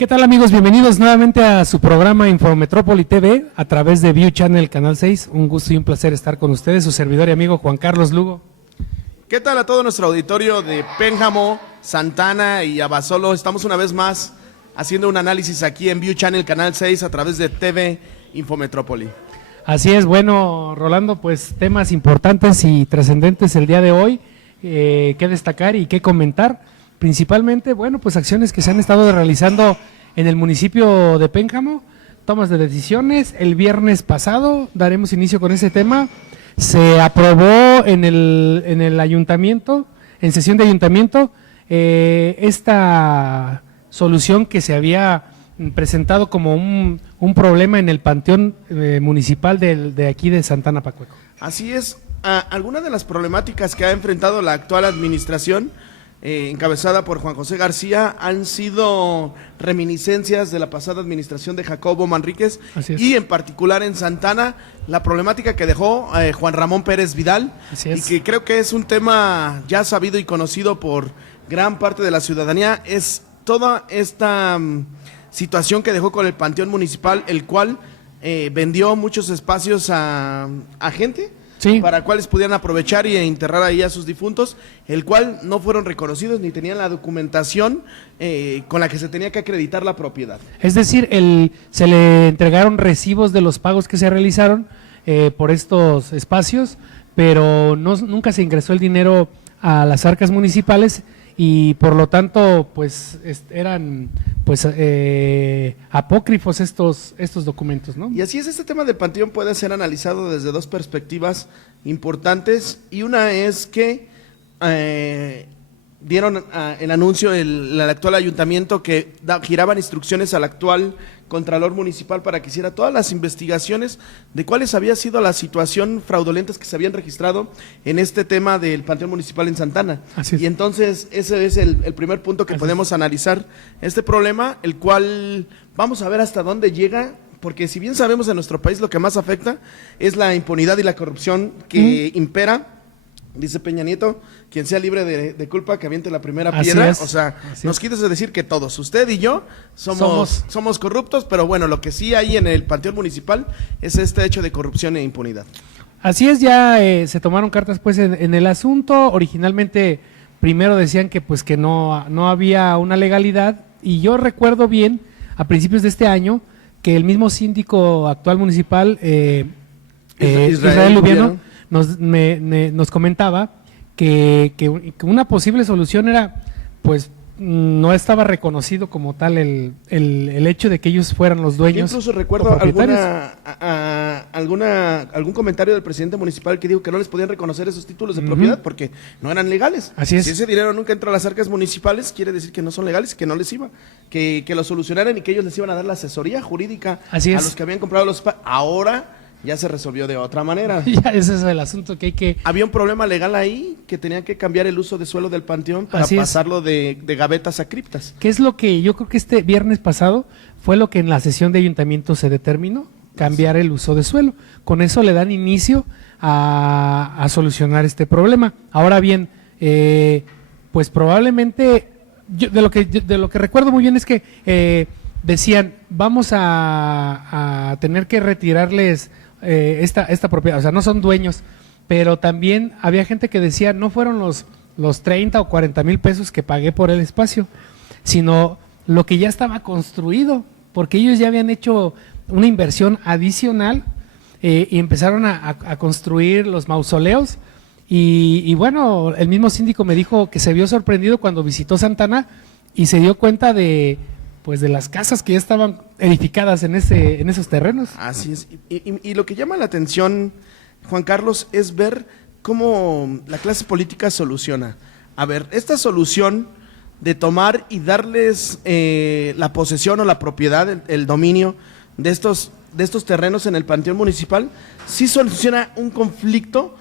¿Qué tal, amigos? Bienvenidos nuevamente a su programa Infometrópoli TV a través de View Channel Canal 6. Un gusto y un placer estar con ustedes, su servidor y amigo Juan Carlos Lugo. ¿Qué tal a todo nuestro auditorio de Pénjamo, Santana y Abasolo? Estamos una vez más haciendo un análisis aquí en View Channel Canal 6 a través de TV Infometrópoli. Así es, bueno, Rolando, pues temas importantes y trascendentes el día de hoy, que destacar y que comentar. Principalmente, bueno, pues acciones que se han estado realizando en el municipio de Pénjamo, tomas de decisiones. El viernes pasado daremos inicio con ese tema. Se aprobó en el ayuntamiento, en sesión de ayuntamiento, esta solución que se había presentado como un problema en el panteón municipal de aquí de Santana Pacueco. Así es, algunas de las problemáticas que ha enfrentado la actual administración encabezada por Juan José García han sido reminiscencias de la pasada administración de Jacobo Manríquez y en particular en Santana la problemática que dejó Juan Ramón Pérez Vidal, y que creo que es un tema ya sabido y conocido por gran parte de la ciudadanía. Es toda esta situación que dejó con el panteón municipal, el cual vendió muchos espacios a gente. Sí. Para cuales pudieran aprovechar y enterrar ahí a sus difuntos, el cual no fueron reconocidos ni tenían la documentación con la que se tenía que acreditar la propiedad. Es decir, se le entregaron recibos de los pagos que se realizaron por estos espacios, pero nunca se ingresó el dinero a las arcas municipales y por lo tanto pues eran pues apócrifos estos documentos, ¿no? Y así es, este tema del panteón puede ser analizado desde dos perspectivas importantes, y una es que dieron el anuncio el actual ayuntamiento que giraban instrucciones al actual contralor municipal para que hiciera todas las investigaciones de cuáles había sido la situación fraudulentas que se habían registrado en este tema del panteón municipal en Santana. Y entonces ese es el primer punto que podemos analizar este problema, el cual vamos a ver hasta dónde llega, porque si bien sabemos en nuestro país lo que más afecta es la impunidad y la corrupción que impera. Dice Peña Nieto, quien sea libre de culpa que aviente la primera piedra. O sea, nos quiere decir que todos, usted y yo, somos corruptos, pero bueno, lo que sí hay en el panteón municipal es este hecho de corrupción e impunidad. Así es, ya se tomaron cartas pues en el asunto. Originalmente primero decían que pues que no había una legalidad, y yo recuerdo bien a principios de este año que el mismo síndico actual municipal, Israel Lubiano, nos comentaba que una posible solución era, pues, no estaba reconocido como tal el hecho de que ellos fueran los dueños. Yo incluso recuerdo algún comentario del presidente municipal que dijo que no les podían reconocer esos títulos de propiedad porque no eran legales. Así es. Si ese dinero nunca entra a las arcas municipales, quiere decir que no son legales, que no les iba, que lo solucionaran y que ellos les iban a dar la asesoría jurídica a los que habían comprado los espacios. Ahora ya se resolvió de otra manera. Ya ese es el asunto que hay que... Había un problema legal ahí, que tenían que cambiar el uso de suelo del panteón para pasarlo de gavetas a criptas. ¿Qué es lo que yo creo que este viernes pasado fue lo que en la sesión de ayuntamiento se determinó? Cambiar el uso de suelo. Con eso le dan inicio a solucionar este problema. Ahora bien, pues probablemente, de lo que recuerdo muy bien es que decían, vamos a tener que retirarles esta propiedad, o sea, no son dueños, pero también había gente que decía, no fueron los 30 o 40 mil pesos que pagué por el espacio, sino lo que ya estaba construido, porque ellos ya habían hecho una inversión adicional y empezaron a construir los mausoleos, y bueno, el mismo síndico me dijo que se vio sorprendido cuando visitó Santana y se dio cuenta de las casas que ya estaban edificadas en esos terrenos. Así es, y lo que llama la atención, Juan Carlos, es ver cómo la clase política soluciona. A ver, esta solución de tomar y darles la posesión o la propiedad, el dominio de estos terrenos en el panteón municipal, sí soluciona un conflicto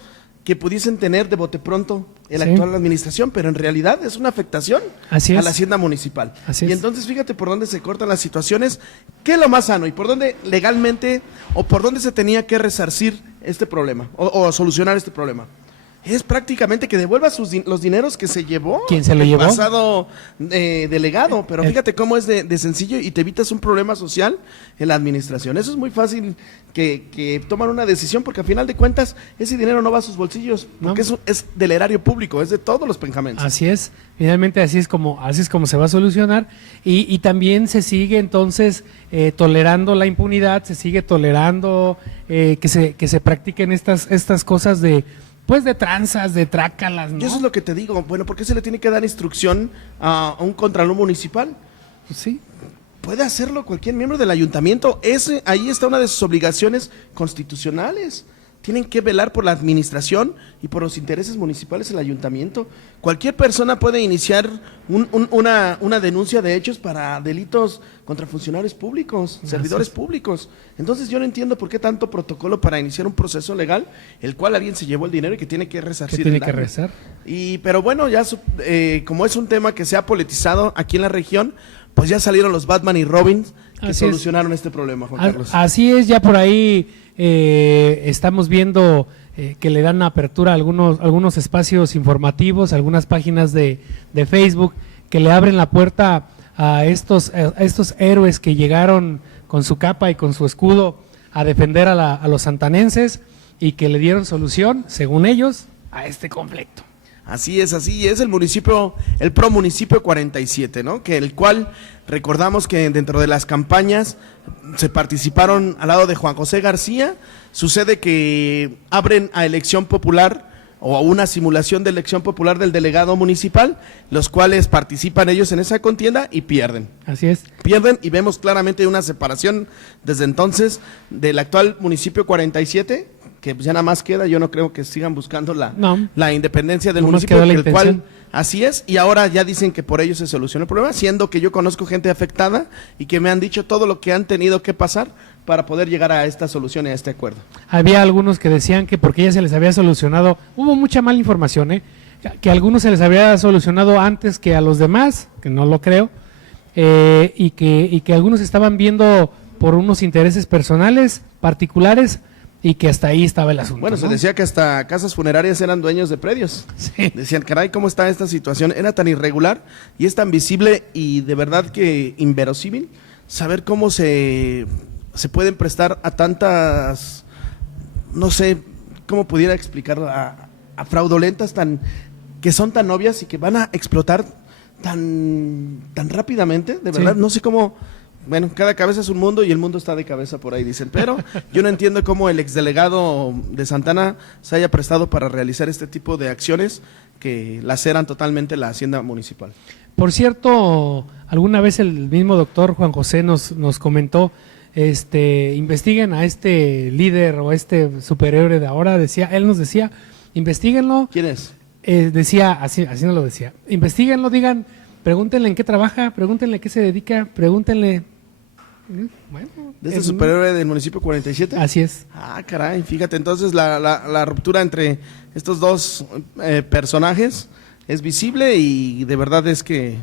que pudiesen tener de bote pronto la actual administración, pero en realidad es una afectación a la hacienda municipal. Y entonces fíjate por dónde se cortan las situaciones, qué es lo más sano y por dónde legalmente o por dónde se tenía que resarcir este problema o solucionar este problema. es prácticamente que devuelva los dineros que se llevó. ¿Quién se lo llevó? El pasado delegado, pero fíjate cómo es de sencillo y te evitas un problema social en la administración. Eso es muy fácil que toman una decisión porque a final de cuentas ese dinero no va a sus bolsillos, porque es del erario público, es de todos los pencamentos. Así es, finalmente así es como se va a solucionar y también se sigue entonces tolerando la impunidad, se sigue tolerando que se practiquen estas cosas de tranzas, de trácalas, ¿no? Y eso es lo que te digo, bueno, ¿por qué se le tiene que dar instrucción a un contralor municipal? Pues sí. Puede hacerlo cualquier miembro del ayuntamiento, ahí está una de sus obligaciones constitucionales. Tienen que velar por la administración y por los intereses municipales del ayuntamiento. Cualquier persona puede iniciar una denuncia de hechos para delitos contra funcionarios públicos, servidores públicos. Entonces yo no entiendo por qué tanto protocolo para iniciar un proceso legal, el cual alguien se llevó el dinero y que tiene que resarcir. ¿Qué tiene que rezar? Pero bueno, ya como es un tema que se ha politizado aquí en la región, pues ya salieron los Batman y Robin que solucionaron este problema, Juan Carlos. Así es, ya por ahí estamos viendo que le dan apertura a algunos espacios informativos, algunas páginas de Facebook que le abren la puerta a estos héroes que llegaron con su capa y con su escudo a defender a los santanenses y que le dieron solución, según ellos, a este conflicto. Así es el Pro Municipio 47, ¿no? Que el cual recordamos que dentro de las campañas se participaron al lado de Juan José García. Sucede que abren a elección popular o a una simulación de elección popular del delegado municipal, los cuales participan ellos en esa contienda y pierden. Así es. Pierden y vemos claramente una separación desde entonces del actual Municipio 47, que ya nada más queda, yo no creo que sigan buscando la independencia del municipio, el cual así es, y ahora ya dicen que por ello se soluciona el problema, siendo que yo conozco gente afectada y que me han dicho todo lo que han tenido que pasar para poder llegar a esta solución y a este acuerdo. Había algunos que decían que porque ya se les había solucionado, hubo mucha mala información, que a algunos se les había solucionado antes que a los demás, que no lo creo, y que algunos estaban viendo por unos intereses personales, particulares, y que hasta ahí estaba el asunto. Bueno, se decía que hasta casas funerarias eran dueños de predios. Sí. Decían, caray, ¿cómo está esta situación? Era tan irregular y es tan visible y de verdad que inverosímil saber cómo se pueden prestar a tantas, no sé cómo pudiera explicarlo, a fraudulentas que son tan obvias y que van a explotar tan rápidamente, de verdad, no sé cómo. Bueno, cada cabeza es un mundo y el mundo está de cabeza por ahí, dicen. Pero yo no entiendo cómo el exdelegado de Santana se haya prestado para realizar este tipo de acciones que laceran totalmente la hacienda municipal. Por cierto, alguna vez el mismo doctor Juan José nos comentó, investiguen a este líder o a este superhéroe de ahora, él nos decía, investíguenlo. ¿Quién es? Decía, así no lo decía, investíguenlo, digan, pregúntenle en qué trabaja, pregúntenle a qué se dedica, pregúntenle. Bueno, ¿de este superhéroe del municipio 47? Así es. Ah, caray, fíjate, entonces la ruptura entre estos dos personajes es visible y de verdad es que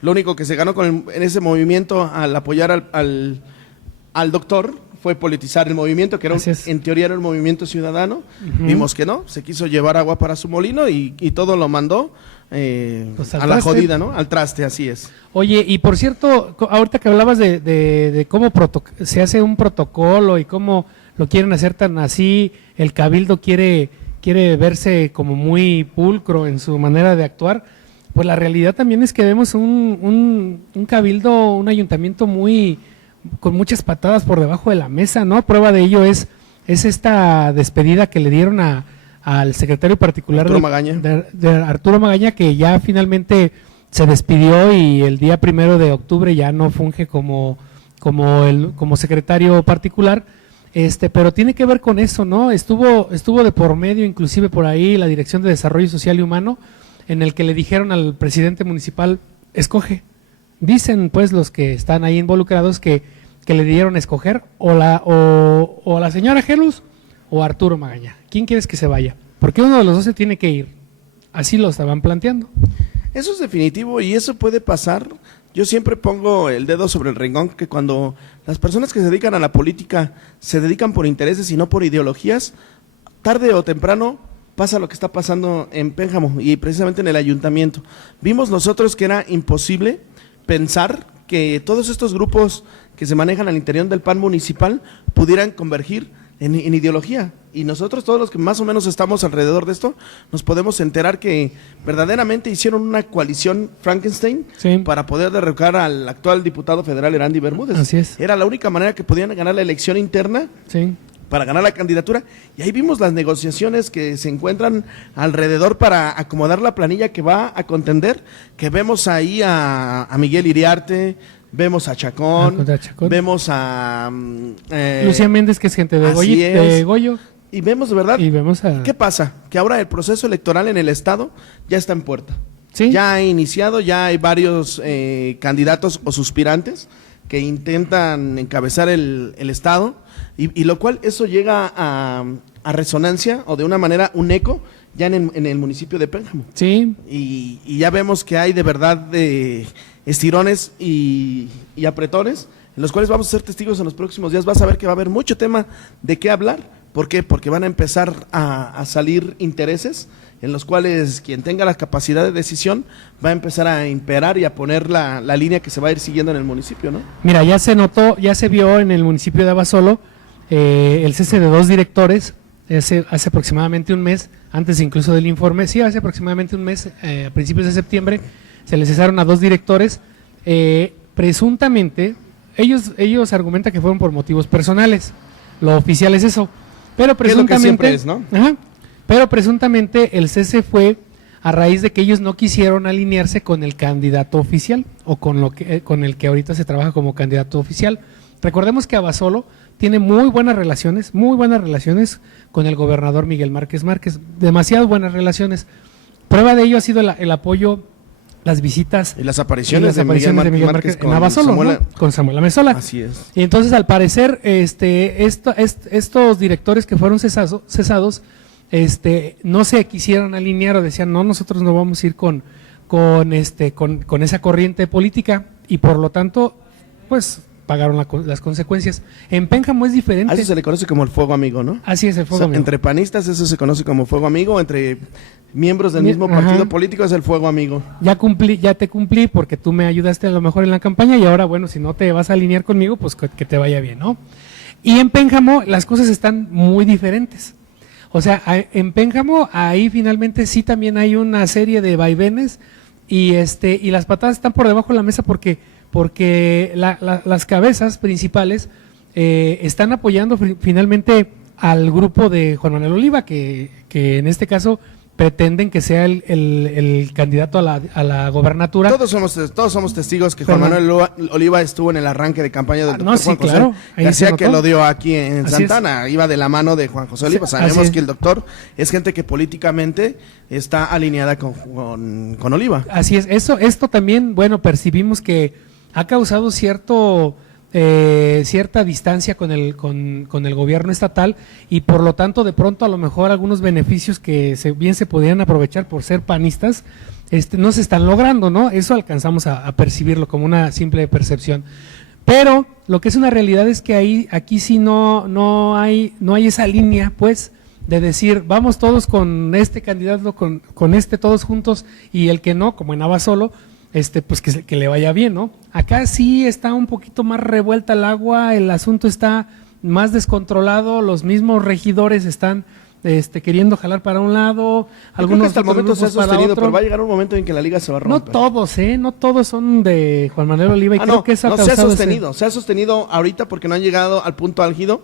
lo único que se ganó en ese movimiento al apoyar al doctor fue politizar el movimiento, que era en teoría era un movimiento ciudadano. Vimos que no, se quiso llevar agua para su molino y todo lo mandó pues a la jodida, ¿no? Al traste, así es. Oye, y por cierto, ahorita que hablabas de cómo se hace un protocolo y cómo lo quieren hacer tan así, el cabildo quiere verse como muy pulcro en su manera de actuar, pues la realidad también es que vemos un cabildo, un ayuntamiento con muchas patadas por debajo de la mesa, ¿no? Prueba de ello es esta despedida que le dieron al secretario particular de Arturo Magaña, que ya finalmente se despidió y el día 1 de octubre ya no funge como secretario particular, pero tiene que ver con eso, ¿no? Estuvo de por medio, inclusive por ahí, la Dirección de Desarrollo Social y Humano, en el que le dijeron al presidente municipal, escoge. Dicen pues los que están ahí involucrados que le dieron a escoger o la señora Gelus o Arturo Magaña. ¿Quién quieres que se vaya? Porque uno de los dos se tiene que ir. Así lo estaban planteando. Eso es definitivo y eso puede pasar. Yo siempre pongo el dedo sobre el renglón que cuando las personas que se dedican a la política se dedican por intereses y no por ideologías, tarde o temprano pasa lo que está pasando en Pénjamo y precisamente en el ayuntamiento. Vimos nosotros que era imposible pensar que todos estos grupos que se manejan al interior del PAN municipal pudieran convergir en ideología. Y nosotros, todos los que más o menos estamos alrededor de esto, nos podemos enterar que verdaderamente hicieron una coalición Frankenstein para poder derrocar al actual diputado federal Erandy Bermúdez. Así es. Era la única manera que podían ganar la elección interna para ganar la candidatura. Y ahí vimos las negociaciones que se encuentran alrededor para acomodar la planilla que va a contender, que vemos ahí a Miguel Iriarte, vemos a Chacón, vemos a Lucía Méndez, que es gente de Goyo. Y vemos, de verdad, y vemos ¿qué pasa? Que ahora el proceso electoral en el estado ya está en puerta. ¿Sí? Ya ha iniciado, ya hay varios candidatos o suspirantes que intentan encabezar el estado, y lo cual eso llega a resonancia, o de una manera un eco, ya en el municipio de Pénjamo. Sí. Y ya vemos que hay de verdad estirones y apretones, en los cuales vamos a ser testigos en los próximos días. Vas a ver que va a haber mucho tema de qué hablar. ¿Por qué? Porque van a empezar a salir intereses en los cuales quien tenga la capacidad de decisión va a empezar a imperar y a poner la línea que se va a ir siguiendo en el municipio, ¿no? Mira, ya se notó, ya se vio en el municipio de Abasolo el cese de 2 directores hace aproximadamente un mes, antes incluso del informe. Sí, hace aproximadamente un mes, a principios de septiembre, se les cesaron a 2 directores. Presuntamente, ellos argumentan que fueron por motivos personales. Lo oficial es eso. Pero presuntamente, es lo que siempre es, ¿no? Ajá, pero presuntamente el cese fue a raíz de que ellos no quisieron alinearse con el candidato oficial o con el que ahorita se trabaja como candidato oficial. Recordemos que Abasolo tiene muy buenas relaciones con el gobernador Miguel Márquez Márquez, demasiadas buenas relaciones. Prueba de ello ha sido el apoyo, las visitas y las apariciones de Miguel Márquez en Abasolo, con Samuel Amezola. Así es. Y entonces, al parecer, estos directores que fueron cesados, no se quisieron alinear o decían, no, nosotros no vamos a ir con esa corriente política, y por lo tanto, pues pagaron las consecuencias. En Pénjamo es diferente. A eso se le conoce como el fuego amigo, ¿no? Así es, el fuego amigo. Entre panistas eso se conoce como fuego amigo, entre miembros del mismo partido político es el fuego amigo. Ya te cumplí porque tú me ayudaste a lo mejor en la campaña, y ahora, bueno, si no te vas a alinear conmigo, pues que te vaya bien, ¿no? Y en Pénjamo las cosas están muy diferentes. O sea, en Pénjamo ahí finalmente sí también hay una serie de vaivenes, y las patadas están por debajo de la mesa porque las cabezas principales están apoyando finalmente al grupo de Juan Manuel Oliva, que en este caso pretenden que sea el candidato a la gobernatura. Todos somos testigos que Juan Manuel Oliva estuvo en el arranque de campaña del doctor Juan José García, que lo dio aquí en Santana, iba de la mano de Juan José Oliva. Sabemos que el doctor es gente que políticamente está alineada con Oliva. Así es, esto también, bueno, percibimos que ha causado cierta distancia con el gobierno estatal, y por lo tanto de pronto a lo mejor algunos beneficios que bien se podían aprovechar por ser panistas no se están logrando, ¿no? Eso alcanzamos a percibirlo como una simple percepción. Pero lo que es una realidad es que aquí sí no hay esa línea, pues, de decir vamos todos con este candidato, con todos juntos, y el que no, como en Abasolo, pues que le vaya bien, ¿no? Acá sí está un poquito más revuelta el agua, el asunto está más descontrolado, los mismos regidores están queriendo jalar para un lado, algunos hasta el momento se ha sostenido, pero va a llegar un momento en que la liga se va a romper. No todos son de Juan Manuel Oliva, y creo que eso ha causado se ha sostenido ahorita porque no han llegado al punto álgido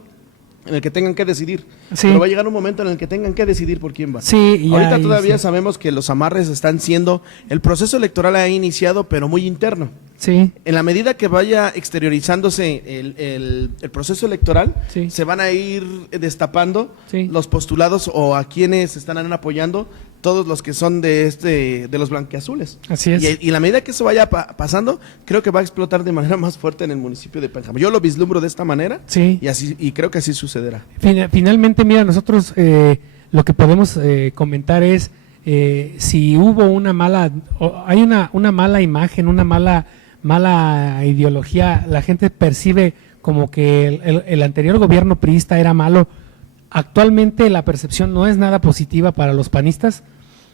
en el que tengan que decidir. Pero va a llegar un momento en el que tengan que decidir por quién va. Sí, ahorita todavía sabemos que los amarres están siendo, el proceso electoral ha iniciado, pero muy interno. Sí. En la medida que vaya exteriorizándose el proceso electoral, se van a ir destapando los postulados o a quienes están apoyando, todos los que son de los blanquiazules. Así es. Y en la medida que eso vaya pasando, creo que va a explotar de manera más fuerte en el municipio de Pénjamo. Yo lo vislumbro de esta manera, y creo que así sucederá. Finalmente, mira, nosotros lo que podemos comentar es si hubo hay una mala imagen, una mala ideología, la gente percibe como que el anterior gobierno priista era malo. actualmente la percepción no es nada positiva para los panistas.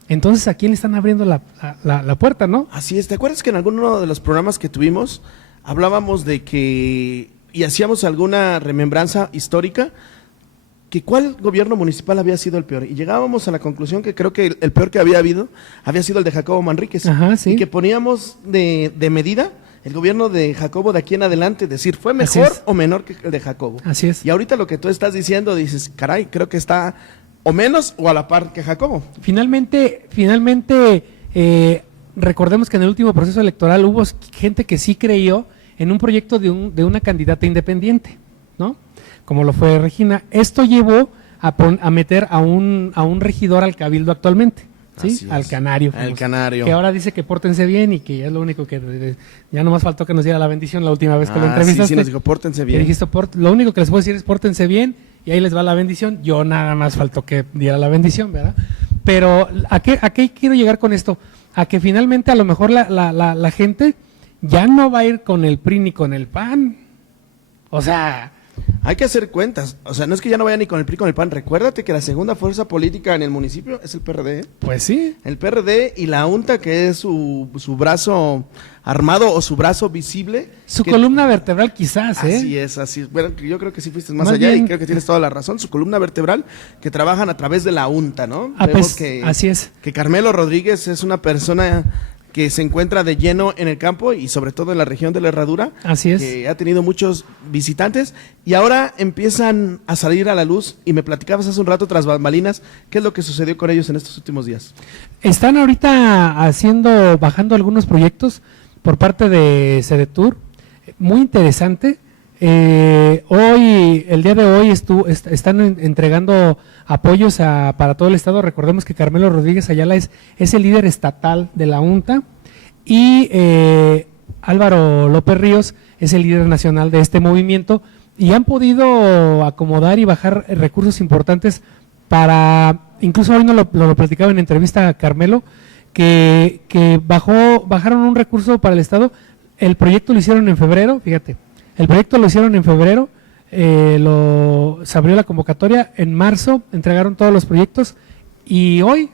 Entonces, ¿a quién le están abriendo la puerta, no? Así es. ¿Te acuerdas que en alguno de los programas que tuvimos hablábamos de que, y hacíamos alguna remembranza histórica, que cuál gobierno municipal había sido el peor? Y llegábamos a la conclusión que creo que el peor que había habido había sido el de Jacobo Manríquez. Ajá, sí. Y que poníamos de medida el gobierno de Jacobo de aquí en adelante, decir, ¿fue mejor o menor que el de Jacobo? Así es. Y ahorita lo que tú estás diciendo, dices, caray, creo que está o menos o a la par que Jacobo. Finalmente, recordemos que en el último proceso electoral hubo gente que sí creyó en un proyecto de una candidata independiente, ¿no? Como lo fue Regina. Esto llevó a meter a un regidor al cabildo actualmente, ¿sí? Al Canario. Al Canario. Que ahora dice que pórtense bien y que ya es lo único que ya nomás faltó que nos diera la bendición la última vez que lo entrevistaste. Sí, nos dijo, pórtense bien. Y dijiste, lo único que les puedo decir es pórtense bien y ahí les va la bendición. Yo nada más faltó que diera la bendición, ¿verdad? Pero ¿a qué quiero llegar con esto? A que finalmente a lo mejor la gente ya no va a ir con el PRI ni con el PAN. O sea, hay que hacer cuentas. O sea, no es que ya no vaya ni con el PRI, con el PAN. Recuérdate que la segunda fuerza política en el municipio es el PRD. Pues sí. El PRD y la UNTA, que es su brazo armado o su brazo visible. Su columna vertebral quizás, ¿eh? Así es, así es. Bueno, yo creo que sí fuiste más Más allá bien, y creo que tienes toda la razón. Su columna vertebral, que trabajan a través de la UNTA, ¿no? Pues, así es. Que Carmelo Rodríguez es una persona que se encuentra de lleno en el campo y sobre todo en la región de la Herradura. Así es. Que ha tenido muchos visitantes y ahora empiezan a salir a la luz, y me platicabas hace un rato tras bambalinas, ¿qué es lo que sucedió con ellos en estos últimos días? Están ahorita bajando algunos proyectos por parte de Sedetur, muy interesante. El día de hoy están entregando apoyos para todo el estado. Recordemos que Carmelo Rodríguez Ayala es el líder estatal de la UNTA y Álvaro López Ríos es el líder nacional de este movimiento, y han podido acomodar y bajar recursos importantes para, incluso hoy lo platicaba en entrevista a Carmelo, que bajaron un recurso para el estado. El proyecto lo hicieron en febrero, fíjate. El proyecto lo hicieron en febrero, se abrió la convocatoria, en marzo entregaron todos los proyectos y hoy,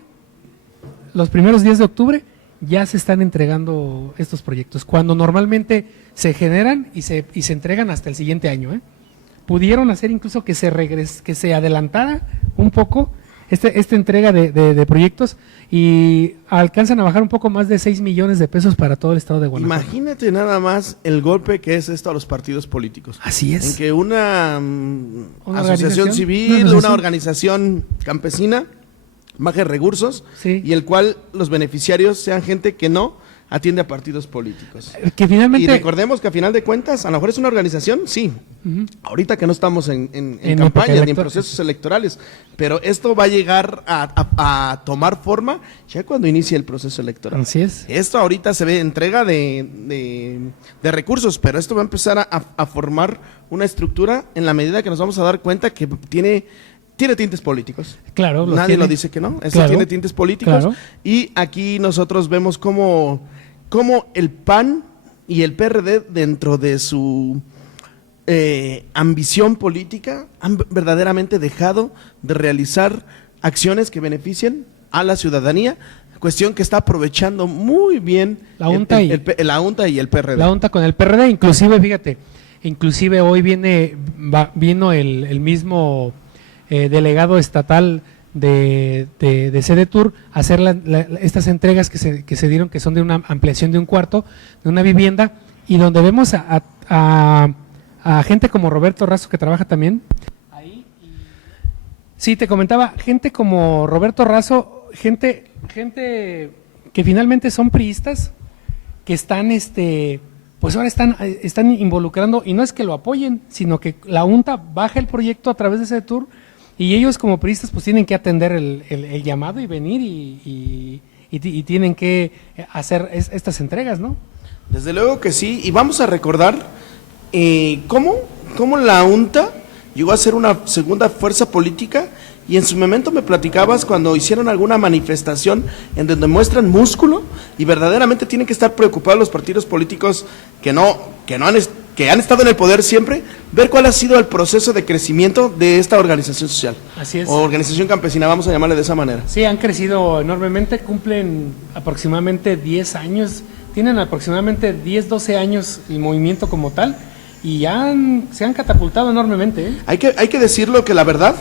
los primeros días de octubre, ya se están entregando estos proyectos, cuando normalmente se generan y se entregan hasta el siguiente año, ¿eh? Pudieron hacer incluso que se adelantara un poco esta entrega de proyectos, y alcanzan a bajar un poco más de 6 millones de pesos para todo el estado de Guanajuato. Imagínate nada más el golpe que es esto a los partidos políticos. Así es. En que una asociación civil, una organización campesina, baje recursos, sí, y el cual los beneficiarios sean gente que no atiende a partidos políticos. Que finalmente, y recordemos que a final de cuentas, a lo mejor es una organización, sí, ahorita que no estamos en campaña ni en procesos electorales, pero esto va a llegar a tomar forma ya cuando inicie el proceso electoral. Así es. Esto ahorita se ve entrega de recursos, pero esto va a empezar a formar una estructura en la medida que nos vamos a dar cuenta que tiene tintes políticos. Claro. Nadie lo dice que no. Esto tiene tintes políticos. Claro. Y aquí nosotros vemos cómo el PAN y el PRD, dentro de su ambición política, han verdaderamente dejado de realizar acciones que beneficien a la ciudadanía, cuestión que está aprovechando muy bien la UNTA y el PRD. La UNTA con el PRD, inclusive, fíjate, hoy vino el mismo delegado estatal de Sedetur a hacer estas entregas que se dieron, que son de una ampliación de un cuarto, de una vivienda, y donde vemos a gente como Roberto Razo, que trabaja también ahí. Sí, te comentaba, gente como Roberto Razo, gente que finalmente son priistas, que están pues ahora están involucrando, y no es que lo apoyen, sino que la UNTA baja el proyecto a través de Sedetur, y ellos como priistas pues tienen que atender el llamado y venir y tienen que hacer estas entregas, ¿no? Desde luego que sí, y vamos a recordar cómo la UNTA llegó a ser una segunda fuerza política, y en su momento me platicabas cuando hicieron alguna manifestación en donde muestran músculo, y verdaderamente tienen que estar preocupados los partidos políticos que no que han estado en el poder siempre, ver cuál ha sido el proceso de crecimiento de esta organización social. Así es. O organización campesina, vamos a llamarle de esa manera. Sí, han crecido enormemente, cumplen aproximadamente 10 años, tienen aproximadamente 10, 12 años el movimiento como tal, y se han catapultado enormemente, ¿eh? Hay que decirlo que la verdad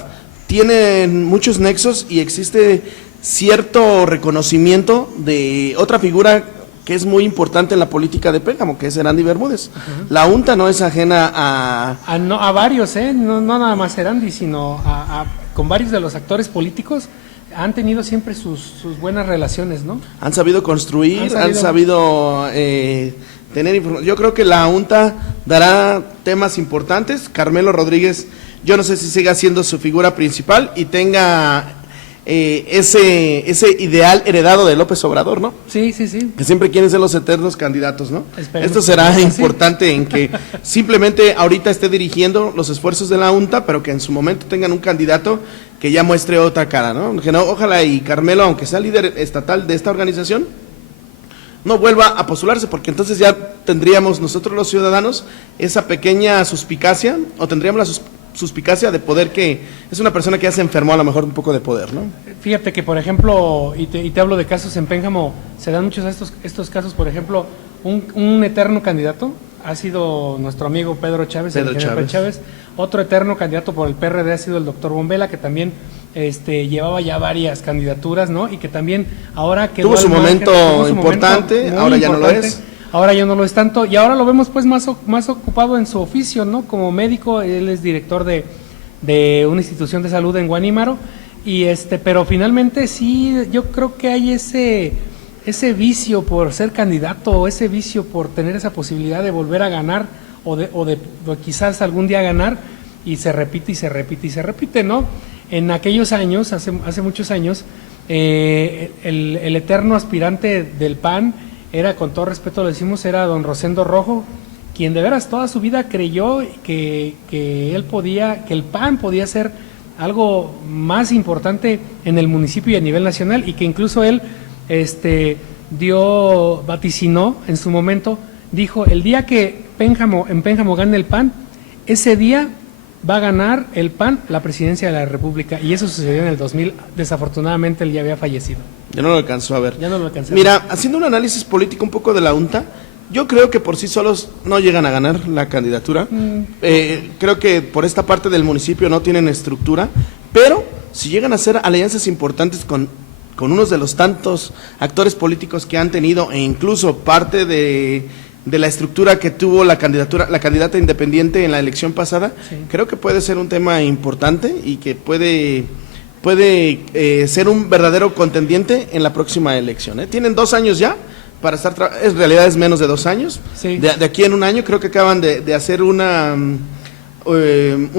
tienen muchos nexos y existe cierto reconocimiento de otra figura que es muy importante en la política de Pénjamo, que es Erandy Bermúdez. La UNTA no es ajena a varios, no nada más Erandy, sino con varios de los actores políticos han tenido siempre sus buenas relaciones, ¿no? Han sabido construir, han sabido tener información. Yo creo que la UNTA dará temas importantes. Carmelo Rodríguez, yo no sé si siga siendo su figura principal y tenga ese ideal heredado de López Obrador, ¿no? Sí. Que siempre quieren ser los eternos candidatos, ¿no? Esperemos. Esto será importante en que simplemente ahorita esté dirigiendo los esfuerzos de la UNTA, pero que en su momento tengan un candidato que ya muestre otra cara, ¿no? Que no, ojalá y Carmelo, aunque sea líder estatal de esta organización, no vuelva a postularse, porque entonces ya tendríamos nosotros los ciudadanos esa pequeña suspicacia, o tendríamos la suspicacia de poder que es una persona que ya se enfermó a lo mejor un poco de poder, ¿no? Fíjate que, por ejemplo, y te hablo de casos en Pénjamo, se dan muchos estos casos. Por ejemplo, un eterno candidato ha sido nuestro amigo Pedro Chávez. Otro eterno candidato por el PRD ha sido el doctor Bombela, que también llevaba ya varias candidaturas, ¿no? Y que también ahora quedó tuvo su momento importante, ahora ya no lo es. Ahora ya no lo es tanto, y ahora lo vemos pues más ocupado en su oficio, ¿no? Como médico. Él es director de una institución de salud en Guanímaro, y pero finalmente sí, yo creo que hay ese vicio por ser candidato, ese vicio por tener esa posibilidad de volver a ganar, o quizás algún día ganar, y se repite, ¿no? En aquellos años, hace muchos años, el eterno aspirante del PAN era, con todo respeto lo decimos, era don Rosendo Rojo, quien de veras toda su vida creyó que el PAN podía ser algo más importante en el municipio y a nivel nacional, y que incluso él vaticinó en su momento, dijo: el día que en Pénjamo gane el PAN, ese día va a ganar el PAN la presidencia de la República, y eso sucedió en el 2000. Desafortunadamente él ya había fallecido. Ya no lo alcanzó a ver. Ya no lo alcanzó. Mira, haciendo un análisis político un poco de la UNTA, yo creo que por sí solos no llegan a ganar la candidatura. Creo que por esta parte del municipio no tienen estructura, pero si llegan a hacer alianzas importantes con unos de los tantos actores políticos que han tenido, e incluso parte de la estructura que tuvo la candidata independiente en la elección pasada, sí, creo que puede ser un tema importante y que puede ser un verdadero contendiente en la próxima elección, ¿eh? Tienen 2 años ya para estar, en realidad es menos de 2 años, sí. De aquí en un año creo que acaban de hacer un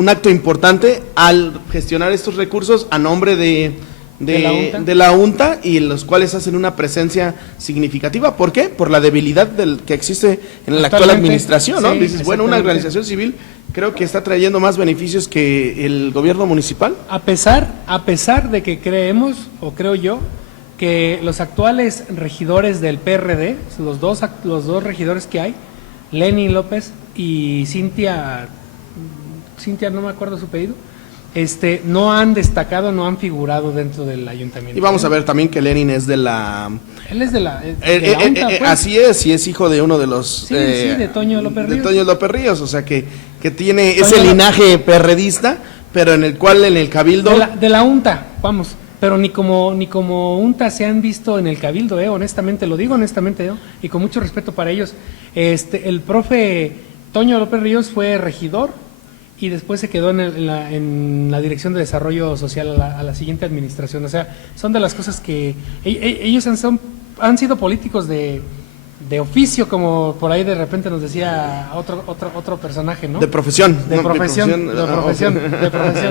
acto importante al gestionar estos recursos a nombre de la UNTA, y los cuales hacen una presencia significativa. ¿Por qué? Por la debilidad que existe en la actual administración, ¿no? Sí, dices, bueno, una organización civil creo que está trayendo más beneficios que el gobierno municipal. A pesar de que creemos, o creo yo, que los actuales regidores del PRD, los dos regidores que hay, Lenin López y Cintia, no me acuerdo su apellido, no han destacado, no han figurado dentro del ayuntamiento. Y vamos a ver también que Lenin es de la... Él es de la UNTA, pues. Así es, y es hijo de uno de los... Sí, de Toño López Ríos. De Toño López Ríos, o sea que tiene ese linaje perredista, pero en el cual en el cabildo... De la UNTA, vamos, pero ni como UNTA se han visto en el cabildo, honestamente, lo digo honestamente, y con mucho respeto para ellos. El profe Toño López Ríos fue regidor, y después se quedó en la Dirección de Desarrollo Social a la siguiente administración. O sea, son de las cosas que ellos han sido políticos de oficio, como por ahí de repente nos decía otro personaje, ¿no? De profesión. De profesión,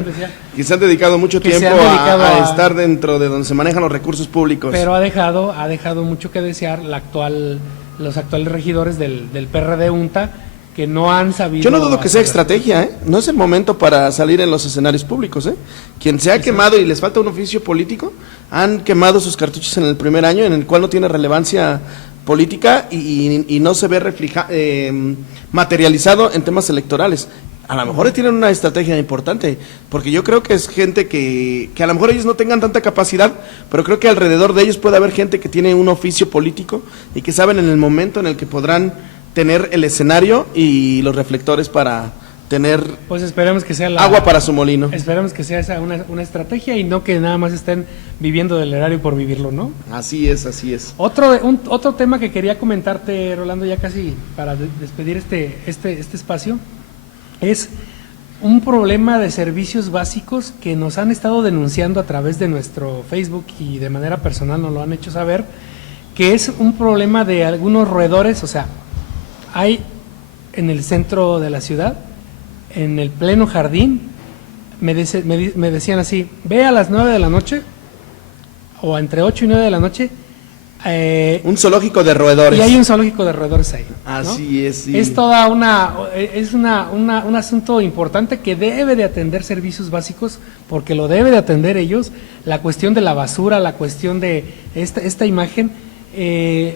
decía. Que se han dedicado mucho tiempo a estar dentro de donde se manejan los recursos públicos. Pero ha dejado mucho que desear los actuales regidores del PRD UNTA, que no han sabido... Yo no dudo que sea estrategia, no es el momento para salir en los escenarios públicos, Quien se ha quemado y les falta un oficio político, han quemado sus cartuchos en el primer año, en el cual no tiene relevancia política y no se ve materializado en temas electorales. A lo mejor tienen una estrategia importante, porque yo creo que es gente que a lo mejor ellos no tengan tanta capacidad, pero creo que alrededor de ellos puede haber gente que tiene un oficio político y que saben en el momento en el que podrán tener el escenario y los reflectores para tener pues esperemos que sea agua para su molino. Esperamos que sea esa una estrategia y no que nada más estén viviendo del erario por vivirlo, ¿no? Así es, así es. Otro tema que quería comentarte, Rolando, ya casi para despedir este espacio, es un problema de servicios básicos que nos han estado denunciando a través de nuestro Facebook y de manera personal nos lo han hecho saber, que es un problema de algunos roedores. O sea, hay en el centro de la ciudad, en el pleno jardín, me decían así, ve a las 9 de la noche, o entre 8 y 9 de la noche, un zoológico de roedores. Y hay un zoológico de roedores ahí, ¿no? Así es, sí. Es un asunto importante que debe de atender servicios básicos, porque lo debe de atender ellos, la cuestión de la basura, la cuestión de esta imagen.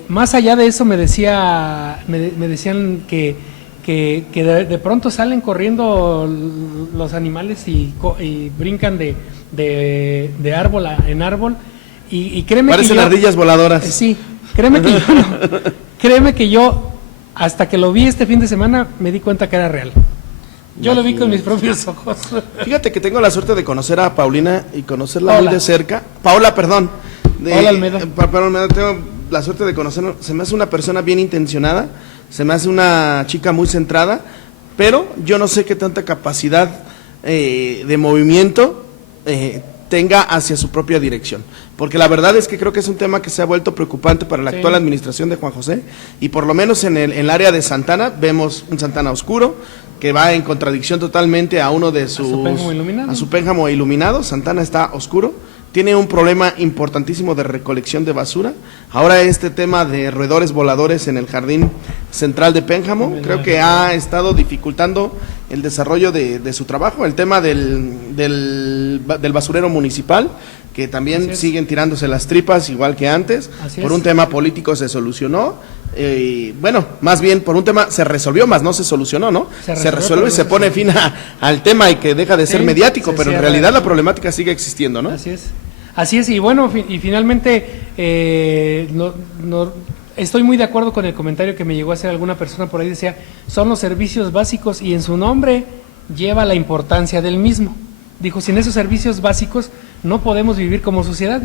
Más allá de eso me decían que de pronto salen corriendo los animales y brincan de árbol en árbol. Y créeme parecen que ardillas voladoras. Sí, créeme que yo, hasta que lo vi este fin de semana, me di cuenta que era real. Yo lo vi con mis propios ojos. Fíjate que tengo la suerte de conocer a Paulina y conocerla muy de cerca. Paola, perdón. Paola Almeida. Paola Almeida, tengo la suerte de conocerla. Se me hace una persona bien intencionada, se me hace una chica muy centrada, pero yo no sé qué tanta capacidad de movimiento tenga hacia su propia dirección, porque la verdad es que creo que es un tema que se ha vuelto preocupante para la actual administración de Juan José, y por lo menos en el área de Santana vemos un Santana oscuro que va en contradicción totalmente a uno de sus a su pénjamo iluminado. Santana está oscuro, tiene un problema importantísimo de recolección de basura. Ahora este tema de roedores voladores en el jardín central de Pénjamo, creo que ha estado dificultando el desarrollo de su trabajo. El tema del basurero municipal, que también siguen tirándose las tripas igual que antes. Por un tema político se solucionó. Bueno, más bien por un tema se resolvió, más no se solucionó, ¿no? Se resuelve y se pone fin al tema y que deja de ser mediático, pero en realidad la problemática sigue existiendo, ¿no? Así es, y bueno, y finalmente estoy muy de acuerdo con el comentario que me llegó a hacer alguna persona por ahí, decía, son los servicios básicos y en su nombre lleva la importancia del mismo. Dijo, sin esos servicios básicos no podemos vivir como sociedad.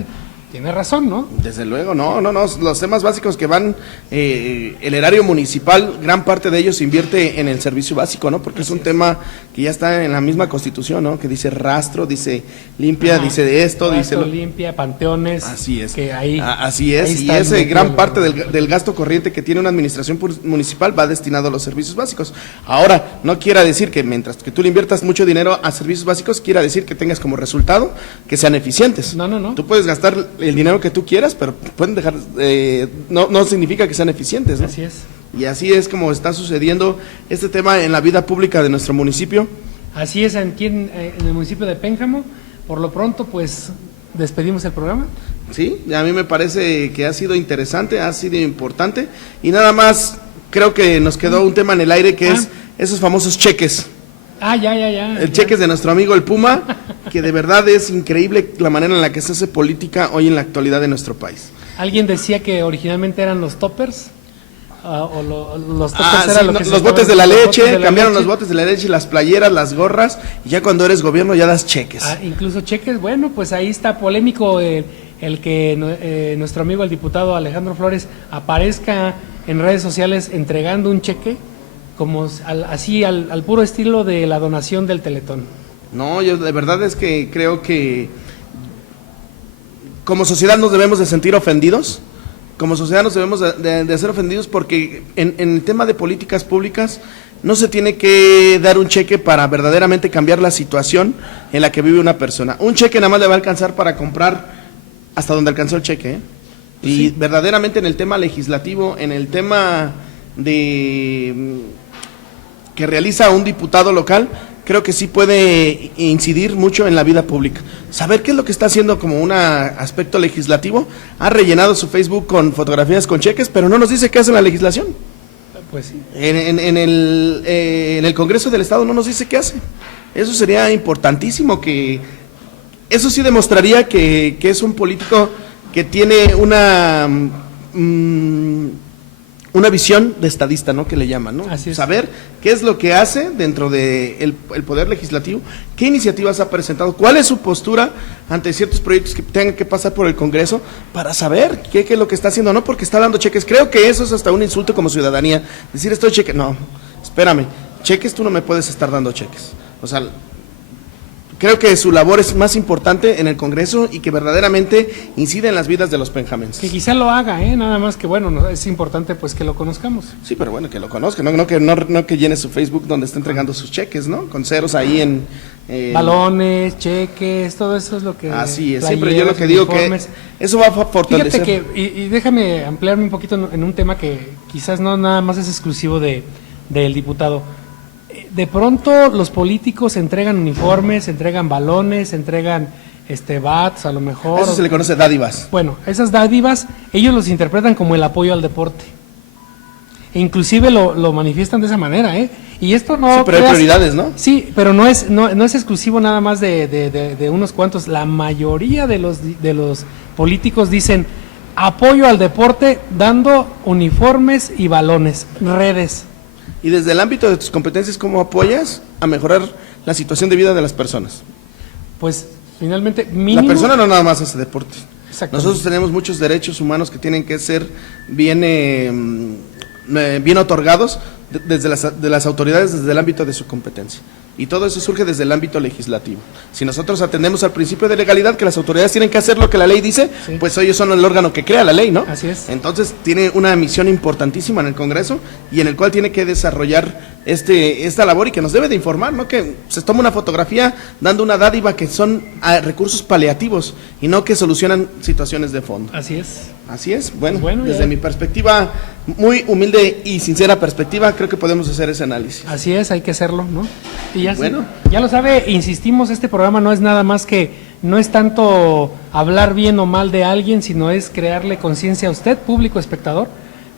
Tiene razón, ¿no? Desde luego, no, los temas básicos que van, el erario municipal, gran parte de ellos se invierte en el servicio básico, ¿no? Porque es un tema que ya está en la misma Constitución, ¿no? Que dice rastro, dice limpia, dice de esto, rastro, dice limpia, panteones. Así es. Que ahí, así es, y ese gran parte del gasto corriente que tiene una administración municipal va destinado a los servicios básicos. Ahora, no quiera decir que mientras que tú le inviertas mucho dinero a servicios básicos, quiera decir que tengas como resultado que sean eficientes. No. Tú puedes gastar el dinero que tú quieras, pero pueden dejar, no significa que sean eficientes, ¿no? Así es. Y así es como está sucediendo este tema en la vida pública de nuestro municipio. Así es, aquí en el municipio de Pénjamo. Por lo pronto, pues, despedimos el programa. Sí, a mí me parece que ha sido interesante, ha sido importante, y nada más creo que nos quedó un tema en el aire que es esos famosos cheques. El cheques de nuestro amigo el Puma, que de verdad es increíble la manera en la que se hace política hoy en la actualidad de nuestro país. Alguien decía que originalmente eran los toppers, los toppers eran los botes de la leche, cambiaron los botes de la leche, las playeras, las gorras, y ya cuando eres gobierno ya das cheques. Incluso cheques, bueno, pues ahí está polémico el que nuestro amigo el diputado Alejandro Flores aparezca en redes sociales entregando un cheque, como al puro estilo de la donación del Teletón. No, yo de verdad es que creo que como sociedad nos debemos de sentir ofendidos, como sociedad nos debemos de ser ofendidos, porque en el tema de políticas públicas no se tiene que dar un cheque para verdaderamente cambiar la situación en la que vive una persona. Un cheque nada más le va a alcanzar para comprar hasta donde alcanzó el cheque, ¿eh? Y verdaderamente en el tema legislativo, en el tema de que realiza un diputado local, creo que sí puede incidir mucho en la vida pública. Saber qué es lo que está haciendo como un aspecto legislativo. Ha rellenado su Facebook con fotografías con cheques, pero no nos dice qué hace la legislación. Pues sí. En el Congreso del Estado no nos dice qué hace. Eso sería importantísimo, que eso sí demostraría que es un político que tiene una visión de estadista, ¿no? Que le llaman, ¿no? Así es. Saber qué es lo que hace dentro del Poder Legislativo, qué iniciativas ha presentado, cuál es su postura ante ciertos proyectos que tengan que pasar por el Congreso, para saber qué es lo que está haciendo, no porque está dando cheques. Creo que eso es hasta un insulto como ciudadanía, decir estoy cheque, no, espérame, cheques tú no me puedes estar dando cheques. O sea, creo que su labor es más importante en el Congreso y que verdaderamente incide en las vidas de los penjamenses. Que quizá lo haga, nada más que bueno, es importante pues que lo conozcamos. Sí, pero bueno, que lo conozca, no que llene su Facebook donde está entregando sus cheques, ¿no? Con ceros ahí en... balones, cheques, todo eso es lo que... Así es, siempre yo lo que digo uniformes. Que eso va a fortalecer. Fíjate que, y déjame ampliarme un poquito en un tema que quizás no nada más es exclusivo del diputado. De pronto los políticos entregan uniformes, entregan balones, entregan bats a lo mejor. A eso se le conoce dádivas. Bueno, esas dádivas ellos los interpretan como el apoyo al deporte. E inclusive lo manifiestan de esa manera, Y esto no... Sí, pero hay prioridades, ¿no? Sí, pero no es exclusivo nada más de unos cuantos. La mayoría de los políticos dicen apoyo al deporte dando uniformes y balones, redes. Y desde el ámbito de tus competencias, ¿cómo apoyas a mejorar la situación de vida de las personas? Pues finalmente mínimo... La persona no nada más hace deporte. Nosotros tenemos muchos derechos humanos que tienen que ser bien otorgados desde las autoridades, desde el ámbito de su competencia. Y todo eso surge desde el ámbito legislativo. Si nosotros atendemos al principio de legalidad, que las autoridades tienen que hacer lo que la ley dice, sí, pues ellos son el órgano que crea la ley, ¿no? Así es. Entonces tiene una misión importantísima en el Congreso y en el cual tiene que desarrollar esta labor y que nos debe de informar, ¿no? Que se toma una fotografía dando una dádiva que son recursos paliativos y no que solucionan situaciones de fondo. Así es. Así es. Bueno, desde mi perspectiva, muy humilde y sincera perspectiva, creo que podemos hacer ese análisis. Así es, hay que hacerlo, ¿no? Y ya, bueno, ya lo sabe, insistimos, este programa no es nada más que, no es tanto hablar bien o mal de alguien, sino es crearle conciencia a usted, público espectador,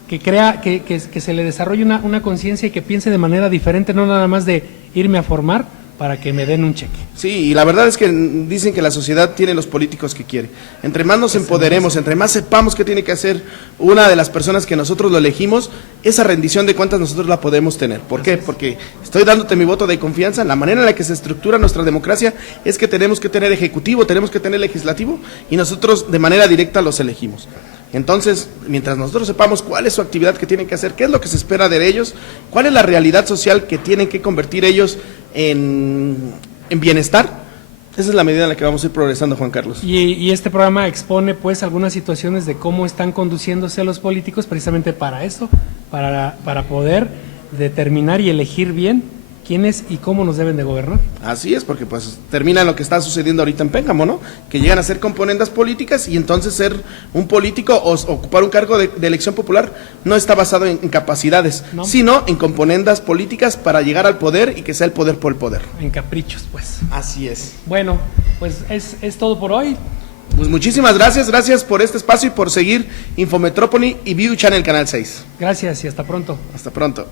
que crea, que se le desarrolle una conciencia y que piense de manera diferente, no nada más de irme a formar para que me den un cheque. Sí, y la verdad es que dicen que la sociedad tiene los políticos que quiere. Entre más nos empoderemos, entre más sepamos qué tiene que hacer una de las personas que nosotros lo elegimos, esa rendición de cuentas nosotros la podemos tener. ¿Por qué? Porque estoy dándote mi voto de confianza. La manera en la que se estructura nuestra democracia es que tenemos que tener ejecutivo, tenemos que tener legislativo, y nosotros de manera directa los elegimos. Entonces, mientras nosotros sepamos cuál es su actividad que tienen que hacer, qué es lo que se espera de ellos, cuál es la realidad social que tienen que convertir ellos en bienestar, esa es la medida en la que vamos a ir progresando, Juan Carlos. Y este programa expone pues algunas situaciones de cómo están conduciéndose los políticos precisamente para eso, para poder determinar y elegir bien quiénes y cómo nos deben de gobernar. Así es, porque pues termina lo que está sucediendo ahorita en Pénjamo, ¿no? Que llegan a ser componendas políticas y entonces ser un político o ocupar un cargo de elección popular no está basado en capacidades, no, sino en componendas políticas para llegar al poder y que sea el poder por el poder. En caprichos, pues. Así es. Bueno, pues es todo por hoy. Pues muchísimas gracias por este espacio y por seguir Infometrópoli y View Channel Canal 6. Gracias y hasta pronto. Hasta pronto.